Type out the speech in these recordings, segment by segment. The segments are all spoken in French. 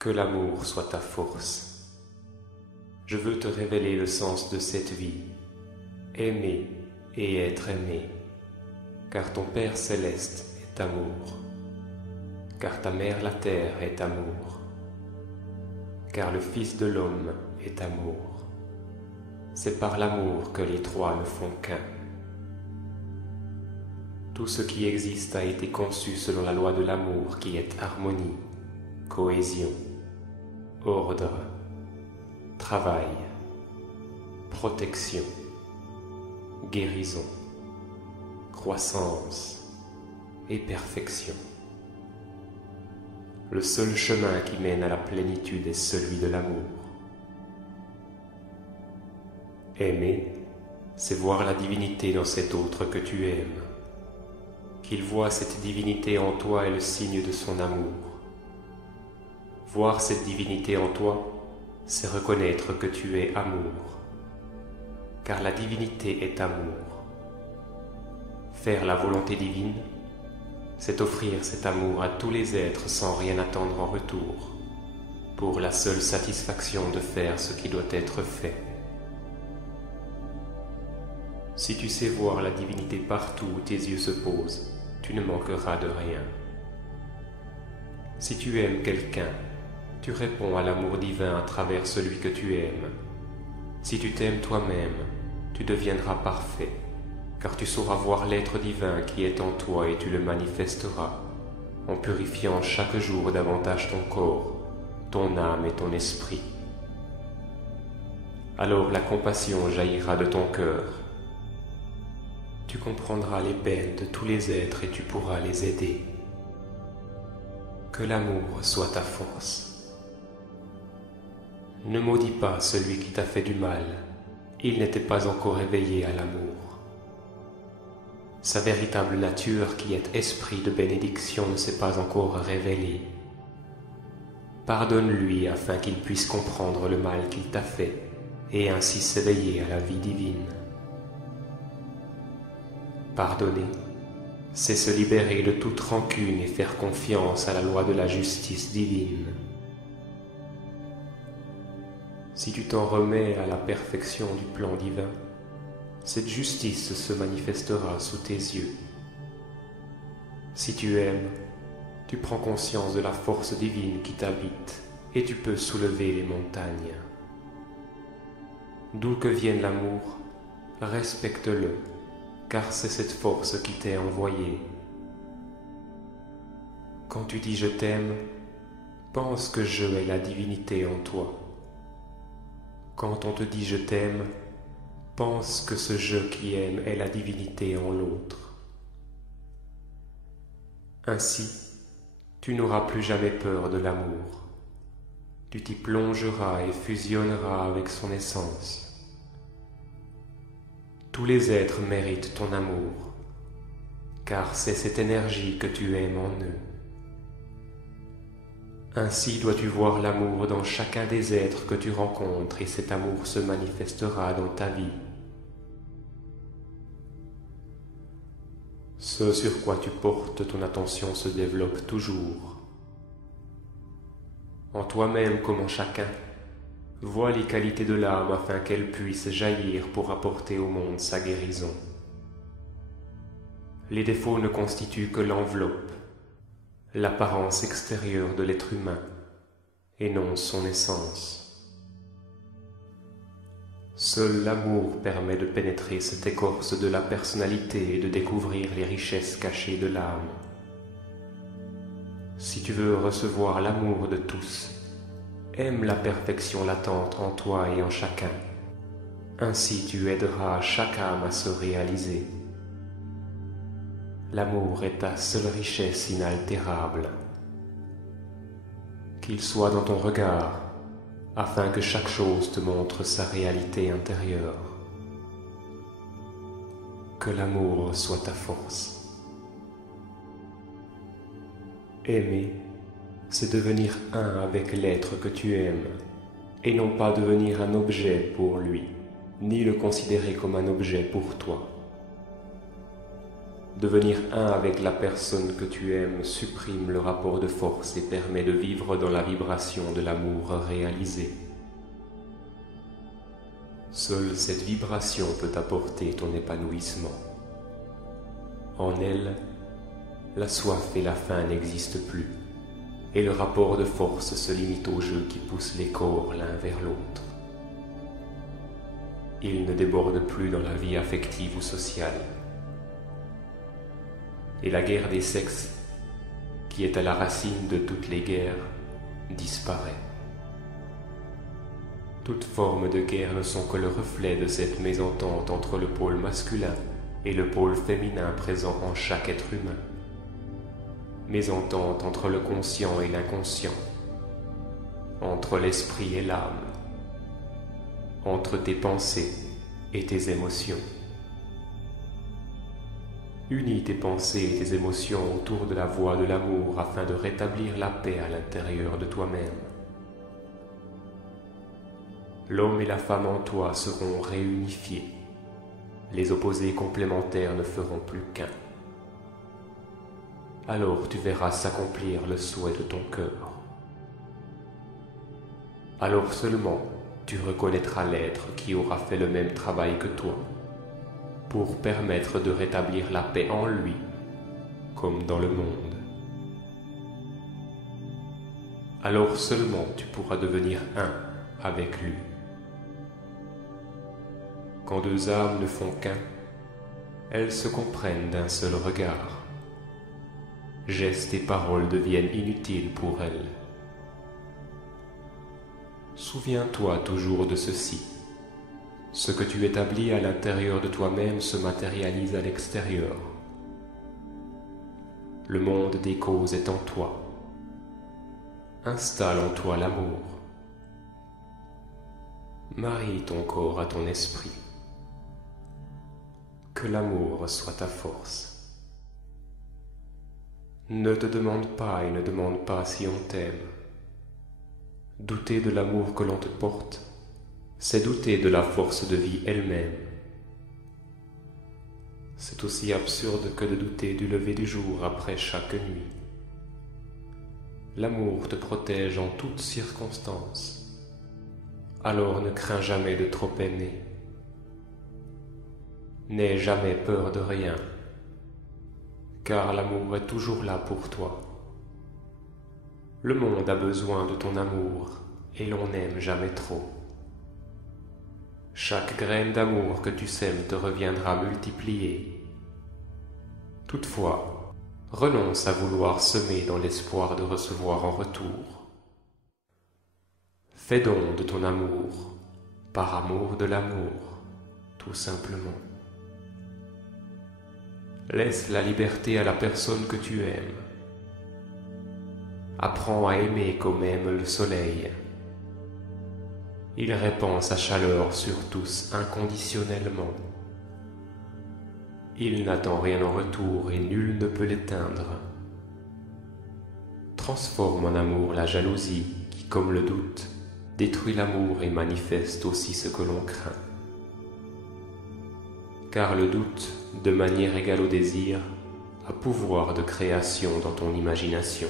Que l'amour soit ta force. Je veux te révéler le sens de cette vie, aimer et être aimé, car ton Père céleste est amour, car ta mère la terre est amour, car le Fils de l'homme est amour. C'est par l'amour que les trois ne font qu'un. Tout ce qui existe a été conçu selon la loi de l'amour qui est harmonie, cohésion, ordre, travail, protection, guérison, croissance et perfection. Le seul chemin qui mène à la plénitude est celui de l'amour. Aimer, c'est voir la divinité dans cet autre que tu aimes. Qu'il voit cette divinité en toi est le signe de son amour. Voir cette divinité en toi, c'est reconnaître que tu es amour, car la divinité est amour. Faire la volonté divine, c'est offrir cet amour à tous les êtres sans rien attendre en retour, pour la seule satisfaction de faire ce qui doit être fait. Si tu sais voir la divinité partout où tes yeux se posent, tu ne manqueras de rien. Si tu aimes quelqu'un, tu réponds à l'amour divin à travers celui que tu aimes. Si tu t'aimes toi-même, tu deviendras parfait, car tu sauras voir l'être divin qui est en toi et tu le manifesteras, en purifiant chaque jour davantage ton corps, ton âme et ton esprit. Alors la compassion jaillira de ton cœur. Tu comprendras les peines de tous les êtres et tu pourras les aider. Que l'amour soit ta force. Ne maudis pas celui qui t'a fait du mal, il n'était pas encore éveillé à l'amour. Sa véritable nature qui est esprit de bénédiction ne s'est pas encore révélée. Pardonne-lui afin qu'il puisse comprendre le mal qu'il t'a fait et ainsi s'éveiller à la vie divine. Pardonner, c'est se libérer de toute rancune et faire confiance à la loi de la justice divine. Si tu t'en remets à la perfection du plan divin, cette justice se manifestera sous tes yeux. Si tu aimes, tu prends conscience de la force divine qui t'habite et tu peux soulever les montagnes. D'où que vienne l'amour, respecte-le, car c'est cette force qui t'est envoyée. Quand tu dis « je t'aime », pense que je est la divinité en toi. Quand on te dit « je t'aime », pense que ce « je » qui aime est la divinité en l'autre. Ainsi, tu n'auras plus jamais peur de l'amour. Tu t'y plongeras et fusionneras avec son essence. Tous les êtres méritent ton amour, car c'est cette énergie que tu aimes en eux. Ainsi dois-tu voir l'amour dans chacun des êtres que tu rencontres et cet amour se manifestera dans ta vie. Ce sur quoi tu portes ton attention se développe toujours. En toi-même comme en chacun, vois les qualités de l'âme afin qu'elle puisse jaillir pour apporter au monde sa guérison. Les défauts ne constituent que l'enveloppe, l'apparence extérieure de l'être humain, et non son essence. Seul l'amour permet de pénétrer cette écorce de la personnalité et de découvrir les richesses cachées de l'âme. Si tu veux recevoir l'amour de tous, aime la perfection latente en toi et en chacun. Ainsi tu aideras chaque âme à se réaliser. L'amour est ta seule richesse inaltérable. Qu'il soit dans ton regard, afin que chaque chose te montre sa réalité intérieure. Que l'amour soit ta force. Aimer, c'est devenir un avec l'être que tu aimes, et non pas devenir un objet pour lui, ni le considérer comme un objet pour toi. Devenir un avec la personne que tu aimes supprime le rapport de force et permet de vivre dans la vibration de l'amour réalisé. Seule cette vibration peut apporter ton épanouissement. En elle, la soif et la faim n'existent plus, et le rapport de force se limite au jeu qui pousse les corps l'un vers l'autre. Il ne déborde plus dans la vie affective ou sociale. Et la guerre des sexes, qui est à la racine de toutes les guerres, disparaît. Toutes formes de guerre ne sont que le reflet de cette mésentente entre le pôle masculin et le pôle féminin présent en chaque être humain. Mésentente entre le conscient et l'inconscient, entre l'esprit et l'âme, entre tes pensées et tes émotions. Unis tes pensées et tes émotions autour de la voie de l'amour afin de rétablir la paix à l'intérieur de toi-même. L'homme et la femme en toi seront réunifiés. Les opposés complémentaires ne feront plus qu'un. Alors tu verras s'accomplir le souhait de ton cœur. Alors seulement tu reconnaîtras l'être qui aura fait le même travail que toi, pour permettre de rétablir la paix en lui, comme dans le monde. Alors seulement tu pourras devenir un avec lui. Quand deux âmes ne font qu'un, elles se comprennent d'un seul regard. Gestes et paroles deviennent inutiles pour elles. Souviens-toi toujours de ceci. Ce que tu établis à l'intérieur de toi-même se matérialise à l'extérieur. Le monde des causes est en toi. Installe en toi l'amour. Marie ton corps à ton esprit. Que l'amour soit ta force. Ne te demande pas et ne demande pas si on t'aime. Douter de l'amour que l'on te porte, c'est douter de la force de vie elle-même. C'est aussi absurde que de douter du lever du jour après chaque nuit. L'amour te protège en toutes circonstances. Alors ne crains jamais de trop aimer. N'aie jamais peur de rien, car l'amour est toujours là pour toi. Le monde a besoin de ton amour et l'on n'aime jamais trop. Chaque graine d'amour que tu sèmes te reviendra multipliée. Toutefois, renonce à vouloir semer dans l'espoir de recevoir en retour. Fais don de ton amour, par amour de l'amour, tout simplement. Laisse la liberté à la personne que tu aimes. Apprends à aimer comme aime le soleil. Il répand sa chaleur sur tous inconditionnellement. Il n'attend rien en retour et nul ne peut l'éteindre. Transforme en amour la jalousie qui, comme le doute, détruit l'amour et manifeste aussi ce que l'on craint. Car le doute, de manière égale au désir, a pouvoir de création dans ton imagination.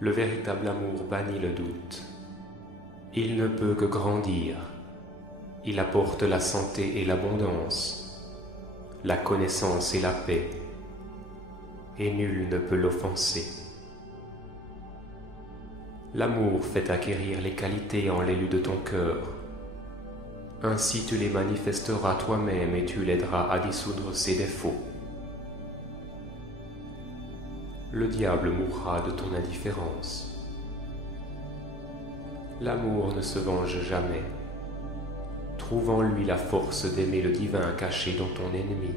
Le véritable amour bannit le doute. Il ne peut que grandir. Il apporte la santé et l'abondance, la connaissance et la paix, et nul ne peut l'offenser. L'amour fait acquérir les qualités en l'élu de ton cœur. Ainsi tu les manifesteras toi-même et tu l'aideras à dissoudre ses défauts. Le diable mourra de ton indifférence. L'amour ne se venge jamais. Trouve en lui la force d'aimer le divin caché dans ton ennemi,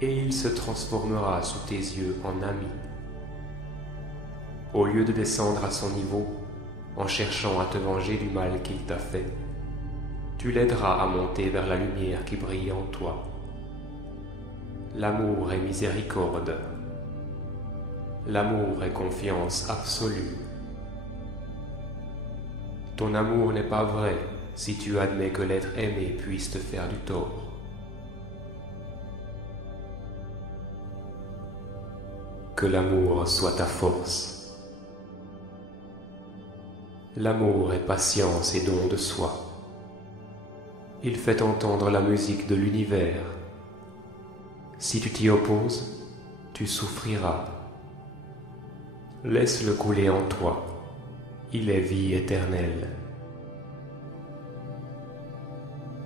et il se transformera sous tes yeux en ami. Au lieu de descendre à son niveau, en cherchant à te venger du mal qu'il t'a fait, tu l'aideras à monter vers la lumière qui brille en toi. L'amour est miséricorde. L'amour est confiance absolue. Ton amour n'est pas vrai si tu admets que l'être aimé puisse te faire du tort. Que l'amour soit ta force. L'amour est patience et don de soi. Il fait entendre la musique de l'univers. Si tu t'y opposes, tu souffriras. Laisse-le couler en toi. Il est vie éternelle.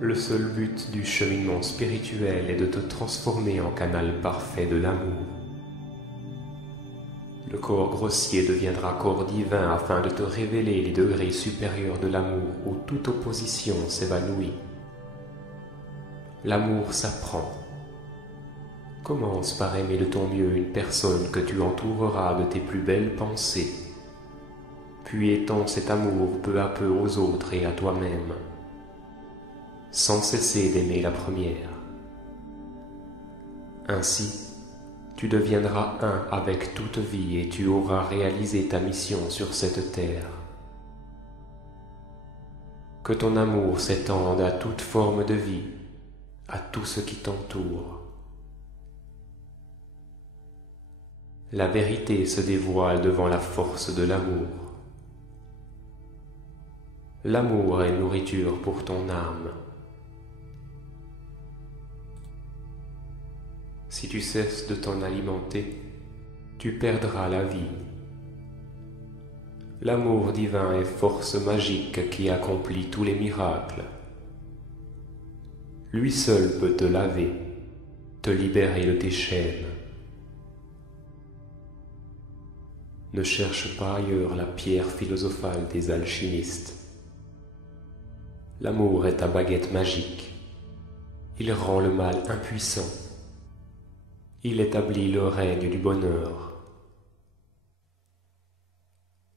Le seul but du cheminement spirituel est de te transformer en canal parfait de l'amour. Le corps grossier deviendra corps divin afin de te révéler les degrés supérieurs de l'amour où toute opposition s'évanouit. L'amour s'apprend. Commence par aimer de ton mieux une personne que tu entoureras de tes plus belles pensées, puis étends cet amour peu à peu aux autres et à toi-même, sans cesser d'aimer la première. Ainsi, tu deviendras un avec toute vie et tu auras réalisé ta mission sur cette terre. Que ton amour s'étende à toute forme de vie, à tout ce qui t'entoure. La vérité se dévoile devant la force de l'amour. L'amour est nourriture pour ton âme. Si tu cesses de t'en alimenter, tu perdras la vie. L'amour divin est force magique qui accomplit tous les miracles. Lui seul peut te laver, te libérer de tes chaînes. Ne cherche pas ailleurs la pierre philosophale des alchimistes. L'amour est ta baguette magique. Il rend le mal impuissant. Il établit le règne du bonheur.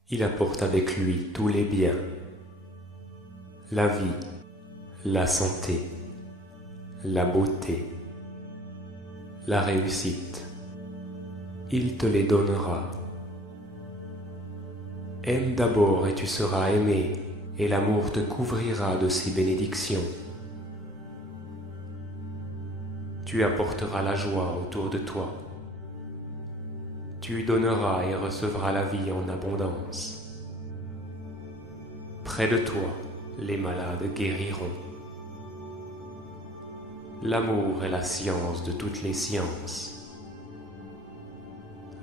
Il apporte avec lui tous les biens, la vie, la santé, la beauté, la réussite. Il te les donnera. Aime d'abord et tu seras aimé, et l'amour te couvrira de ses bénédictions. Tu apporteras la joie autour de toi. Tu donneras et recevras la vie en abondance. Près de toi, les malades guériront. L'amour est la science de toutes les sciences.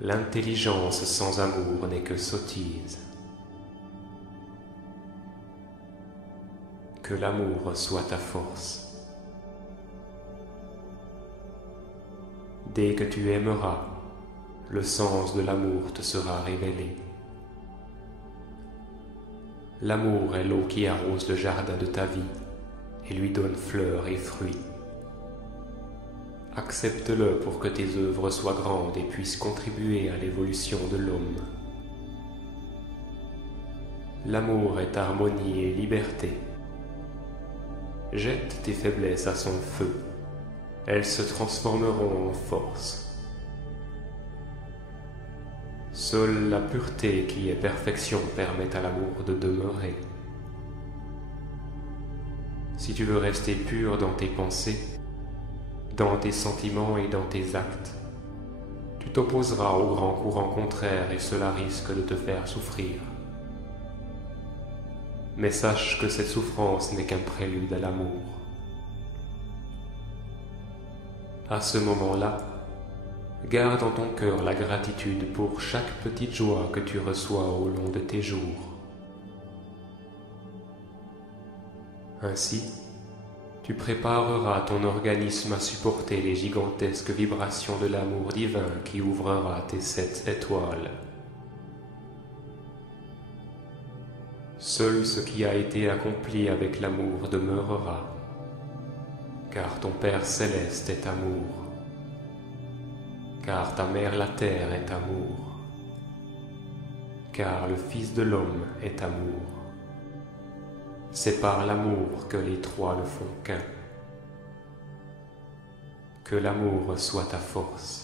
L'intelligence sans amour n'est que sottise. Que l'amour soit ta force. Dès que tu aimeras, le sens de l'amour te sera révélé. L'amour est l'eau qui arrose le jardin de ta vie et lui donne fleurs et fruits. Accepte-le pour que tes œuvres soient grandes et puissent contribuer à l'évolution de l'homme. L'amour est harmonie et liberté. Jette tes faiblesses à son feu. Elles se transformeront en force. Seule la pureté qui est perfection permet à l'amour de demeurer. Si tu veux rester pur dans tes pensées, dans tes sentiments et dans tes actes, tu t'opposeras au grand courant contraire et cela risque de te faire souffrir. Mais sache que cette souffrance n'est qu'un prélude à l'amour. À ce moment-là, garde en ton cœur la gratitude pour chaque petite joie que tu reçois au long de tes jours. Ainsi, tu prépareras ton organisme à supporter les gigantesques vibrations de l'amour divin qui ouvrira tes 7 étoiles. Seul ce qui a été accompli avec l'amour demeurera, car ton Père céleste est amour, car ta mère la terre est amour, car le Fils de l'homme est amour. C'est par l'amour que les trois ne font qu'un. Que l'amour soit ta force.